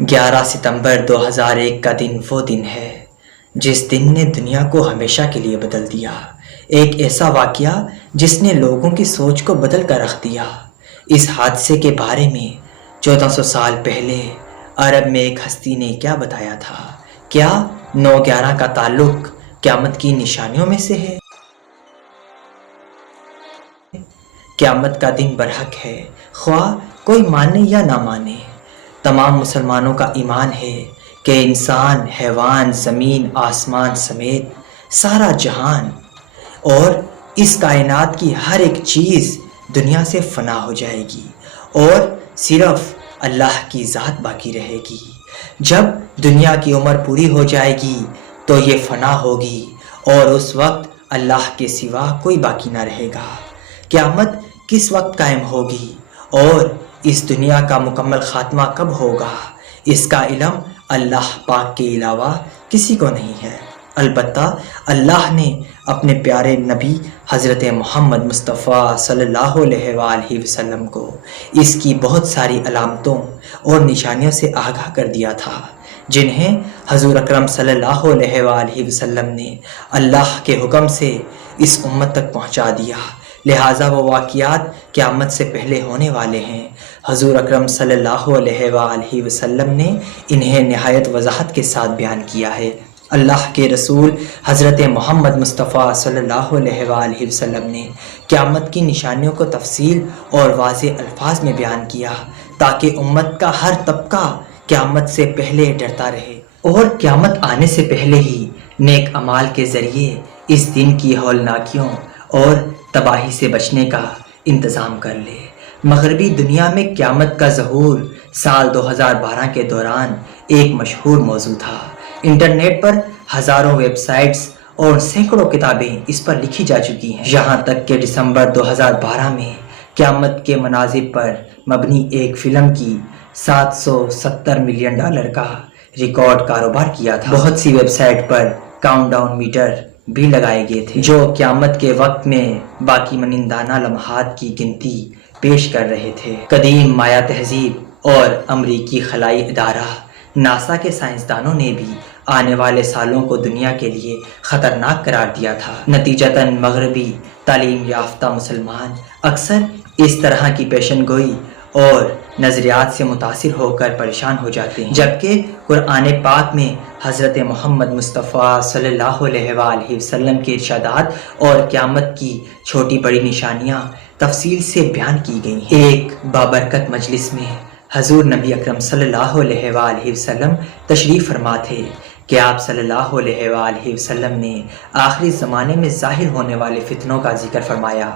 11 ستمبر 2001 کا دن وہ دن ہے جس دن نے دنیا کو ہمیشہ کے لیے بدل دیا۔ ایک ایسا واقعہ جس نے لوگوں کی سوچ کو بدل کر رکھ دیا۔ اس حادثے کے بارے میں 1400 سال پہلے عرب میں ایک ہستی نے کیا بتایا تھا؟ کیا 9/11 کا تعلق قیامت کی نشانیوں میں سے ہے؟ قیامت کا دن برحق ہے، خواہ کوئی مانے یا نہ مانے۔ تمام مسلمانوں کا ایمان ہے کہ انسان، حیوان، زمین، آسمان سمیت سارا جہان اور اس کائنات کی ہر ایک چیز دنیا سے فنا ہو جائے گی اور صرف اللہ کی ذات باقی رہے گی۔ جب دنیا کی عمر پوری ہو جائے گی تو یہ فنا ہوگی اور اس وقت اللہ کے سوا کوئی باقی نہ رہے گا۔ قیامت کس وقت قائم ہوگی اور اس دنیا کا مکمل خاتمہ کب ہوگا، اس کا علم اللہ پاک کے علاوہ کسی کو نہیں ہے۔ البتہ اللہ نے اپنے پیارے نبی حضرت محمد مصطفیٰ صلی اللہ علیہ وآلہ وسلم کو اس کی بہت ساری علامتوں اور نشانیوں سے آگاہ کر دیا تھا، جنہیں حضور اکرم صلی اللہ علیہ وآلہ وسلم نے اللہ کے حکم سے اس امت تک پہنچا دیا۔ لہٰذا وہ واقعات قیامت سے پہلے ہونے والے ہیں۔ حضور اکرم صلی اللہ علیہ وآلہ وسلم نے انہیں نہایت وضاحت کے ساتھ بیان کیا ہے۔ اللہ کے رسول حضرت محمد مصطفیٰ صلی اللہ علیہ وآلہ وسلم نے قیامت کی نشانیوں کو تفصیل اور واضح الفاظ میں بیان کیا تاکہ امت کا ہر طبقہ قیامت سے پہلے ڈرتا رہے اور قیامت آنے سے پہلے ہی نیک اعمال کے ذریعے اس دن کی ہولناکیوں اور تباہی سے بچنے کا انتظام کر لے۔ مغربی دنیا میں قیامت کا ظہور سال 2012 کے دوران ایک مشہور موضوع تھا۔ انٹرنیٹ پر ہزاروں ویب سائٹس اور سینکڑوں کتابیں اس پر لکھی جا چکی ہیں، یہاں تک کہ دسمبر 2012 میں قیامت کے مناظر پر مبنی ایک فلم کی $770 ملین کا ریکارڈ کاروبار کیا تھا۔ بہت سی ویب سائٹ پر کاؤنٹ ڈاؤن میٹر بھی لگائے گئے تھے جو قیامت کے وقت میں باقی مانندانہ لمحات کی گنتی پیش کر رہے تھے۔ قدیم مایا تہذیب اور امریکی خلائی ادارہ ناسا کے سائنسدانوں نے بھی آنے والے سالوں کو دنیا کے لیے خطرناک قرار دیا تھا۔ نتیجتاً مغربی تعلیم یافتہ مسلمان اکثر اس طرح کی پیشن گوئی اور نظریات سے متاثر ہو کر پریشان ہو جاتے ہیں، جبکہ قرآن پاک میں حضرت محمد مصطفیٰ صلی اللہ علیہ وآلہ وسلم کے ارشادات اور قیامت کی چھوٹی بڑی نشانیاں تفصیل سے بیان کی گئی ہیں۔ ایک بابرکت مجلس میں حضور نبی اکرم صلی اللہ علیہ وآلہ وسلم تشریف فرما تھے کہ آپ صلی اللہ علیہ وآلہ وسلم نے آخری زمانے میں ظاہر ہونے والے فتنوں کا ذکر فرمایا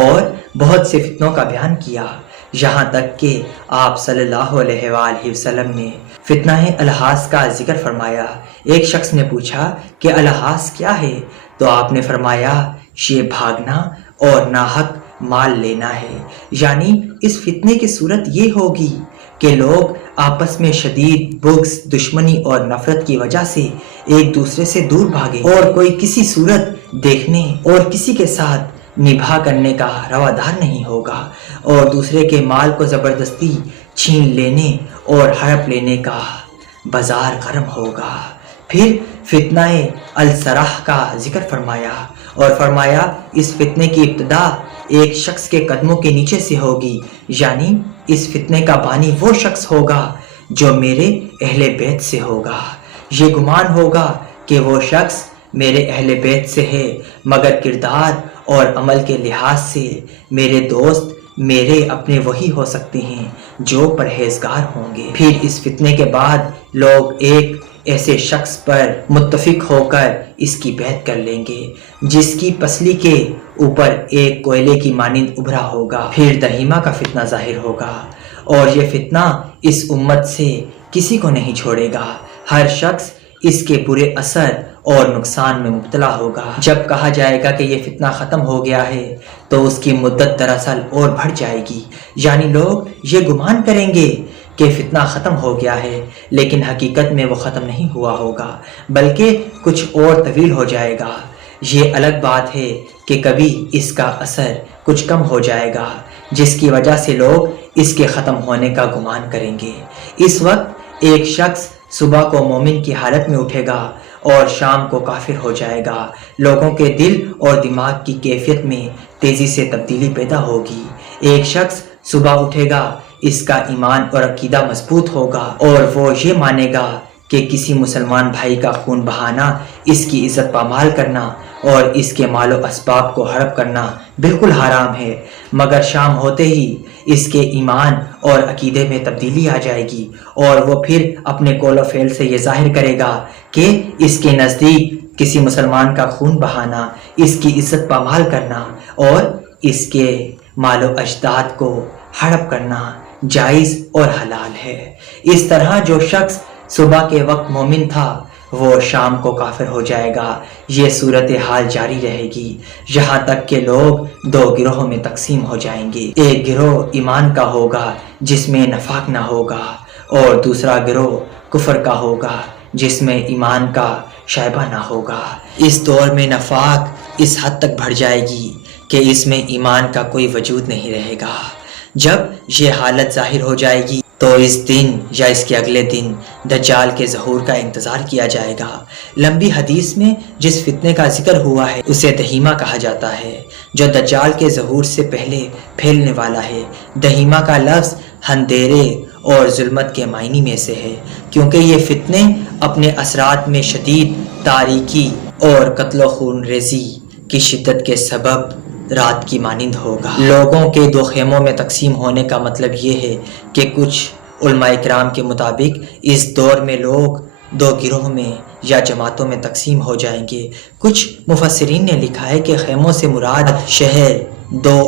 اور بہت سے فتنوں کا بیان کیا، یہاں تک کہ آپ صلی اللہ علیہ وآلہ وسلم نے فتنہ الحاص کا ذکر فرمایا۔ ایک شخص نے پوچھا کہ الحاص کیا ہے؟ تو آپ نے فرمایا یہ بھاگنا اور ناحق مال لینا ہے، یعنی اس فتنے کی صورت یہ ہوگی کہ لوگ آپس میں شدید بغض، دشمنی اور نفرت کی وجہ سے ایک دوسرے سے دور بھاگے اور کوئی کسی صورت دیکھنے اور کسی کے ساتھ نبھا کرنے کا روادار نہیں ہوگا اور دوسرے کے مال کو زبردستی چھین لینے اور ہڑپ لینے کا بازار گرم ہوگا۔ پھر فتنہ الصراح کا ذکر فرمایا اور فرمایا اس فتنے کی ابتدا ایک شخص کے قدموں کے نیچے سے ہوگی، یعنی اس فتنے کا بانی وہ شخص ہوگا جو میرے اہل بیت سے ہوگا۔ یہ گمان ہوگا کہ وہ شخص میرے اہل بیت سے ہے، مگر کردار اور عمل کے لحاظ سے میرے دوست میرے اپنے وہی ہو سکتے ہیں جو پرہیزگار ہوں گے۔ پھر اس فتنے کے بعد لوگ ایک ایسے شخص پر متفق ہو کر اس کی بیعت کر لیں گے جس کی پسلی کے اوپر ایک کوئلے کی مانند ابھرا ہوگا۔ پھر دہیمہ کا فتنہ ظاہر ہوگا اور یہ فتنہ اس امت سے کسی کو نہیں چھوڑے گا، ہر شخص اس کے برے اثر اور نقصان میں مبتلا ہوگا۔ جب کہا جائے گا کہ یہ فتنہ ختم ہو گیا ہے تو اس کی مدت دراصل اور بڑھ جائے گی، یعنی لوگ یہ گمان کریں گے کہ فتنہ ختم ہو گیا ہے، لیکن حقیقت میں وہ ختم نہیں ہوا ہوگا بلکہ کچھ اور طویل ہو جائے گا۔ یہ الگ بات ہے کہ کبھی اس کا اثر کچھ کم ہو جائے گا جس کی وجہ سے لوگ اس کے ختم ہونے کا گمان کریں گے۔ اس وقت ایک شخص صبح کو مومن کی حالت میں اٹھے گا اور شام کو کافر ہو جائے گا۔ لوگوں کے دل اور دماغ کی کیفیت میں تیزی سے تبدیلی پیدا ہوگی۔ ایک شخص صبح اٹھے گا، اس کا ایمان اور عقیدہ مضبوط ہوگا اور وہ یہ مانے گا کہ کسی مسلمان بھائی کا خون بہانا، اس کی عزت پامال کرنا اور اس کے مال و اسباب کو ہڑپ کرنا بالکل حرام ہے۔ مگر شام ہوتے ہی اس کے ایمان اور عقیدے میں تبدیلی آ جائے گی اور وہ پھر اپنے قول و فعل سے یہ ظاہر کرے گا کہ اس کے نزدیک کسی مسلمان کا خون بہانا، اس کی عزت پامال کرنا اور اس کے مال و اجداد کو ہڑپ کرنا جائز اور حلال ہے۔ اس طرح جو شخص صبح کے وقت مومن تھا وہ شام کو کافر ہو جائے گا۔ یہ صورتحال جاری رہے گی یہاں تک کہ لوگ دو گروہوں میں تقسیم ہو جائیں گے۔ ایک گروہ ایمان کا ہوگا جس میں نفاق نہ ہوگا اور دوسرا گروہ کفر کا ہوگا جس میں ایمان کا شائبہ نہ ہوگا۔ اس دور میں نفاق اس حد تک بڑھ جائے گی کہ اس میں ایمان کا کوئی وجود نہیں رہے گا۔ جب یہ حالت ظاہر ہو جائے گی تو اس دن یا اس کے اگلے دن دجال کے ظہور کا انتظار کیا جائے گا۔ لمبی حدیث میں جس فتنے کا ذکر ہوا ہے اسے دہیمہ کہا جاتا ہے، جو دجال کے ظہور سے پہلے پھیلنے والا ہے۔ دہیمہ کا لفظ اندھیرے اور ظلمت کے معنی میں سے ہے، کیونکہ یہ فتنے اپنے اثرات میں شدید تاریکی اور قتل و خون ریزی کی شدت کے سبب رات کی مانند ہوگا۔ لوگوں کے دو خیموں میں تقسیم ہونے کا مطلب یہ ہے کہ کچھ علماء کرام کے مطابق اس دور میں لوگ دو گروہوں میں یا جماعتوں میں تقسیم ہو جائیں گے۔ کچھ مفسرین نے لکھا ہے کہ خیموں سے مراد شہر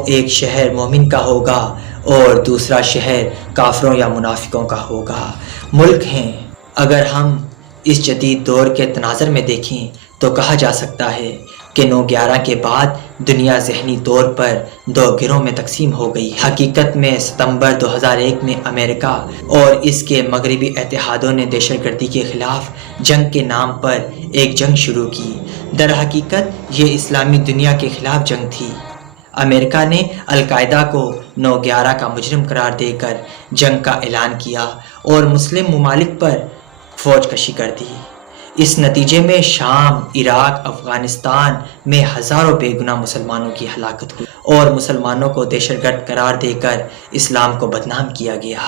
ایک شہر مومن کا ہوگا اور دوسرا شہر کافروں یا منافقوں کا ہوگا۔ ملک ہیں، اگر ہم اس جدید دور کے تناظر میں دیکھیں تو کہا جا سکتا ہے کہ 9/11 کے بعد دنیا ذہنی طور پر دو گروہ میں تقسیم ہو گئی۔ حقیقت میں ستمبر 2001 میں امریکہ اور اس کے مغربی اتحادوں نے دہشت گردی کے خلاف جنگ کے نام پر ایک جنگ شروع کی۔ در حقیقت یہ اسلامی دنیا کے خلاف جنگ تھی۔ امریکہ نے القاعدہ کو 9/11 کا مجرم قرار دے کر جنگ کا اعلان کیا اور مسلم ممالک پر فوج کشی کر دی۔ اس نتیجے میں شام، عراق، افغانستان میں ہزاروں بے گناہ مسلمانوں کی ہلاکت ہوئی اور مسلمانوں کو دہشت گرد قرار دے کر اسلام کو بدنام کیا گیا۔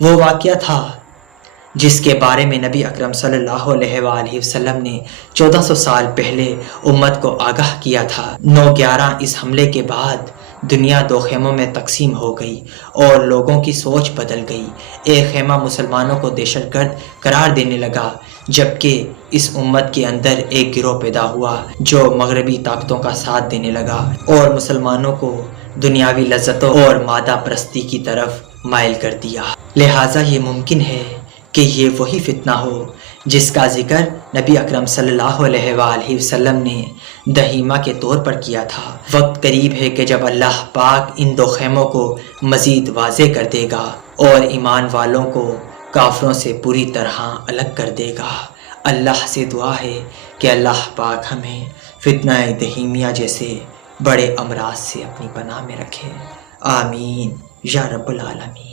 وہ واقعہ تھا جس کے بارے میں نبی اکرم صلی اللہ علیہ وآلہ وسلم نے 1400 سال پہلے امت کو آگاہ کیا تھا۔ 9/11 اس حملے کے بعد دنیا دو خیموں میں تقسیم ہو گئی اور لوگوں کی سوچ بدل گئی۔ ایک خیمہ مسلمانوں کو دہشت گرد قرار دینے لگا، جبکہ اس امت کے اندر ایک گروہ پیدا ہوا جو مغربی طاقتوں کا ساتھ دینے لگا اور مسلمانوں کو دنیاوی لذتوں اور مادہ پرستی کی طرف مائل کر دیا۔ لہٰذا یہ ممکن ہے کہ یہ وہی فتنہ ہو جس کا ذکر نبی اکرم صلی اللہ علیہ وآلہ وسلم نے دہیمہ کے طور پر کیا تھا۔ وقت قریب ہے کہ جب اللہ پاک ان دو خیموں کو مزید واضح کر دے گا اور ایمان والوں کو کافروں سے پوری طرح الگ کر دے گا۔ اللہ سے دعا ہے کہ اللہ پاک ہمیں فتنہ دہیمیہ جیسے بڑے امراض سے اپنی پناہ میں رکھے۔ آمین یا رب العالمین۔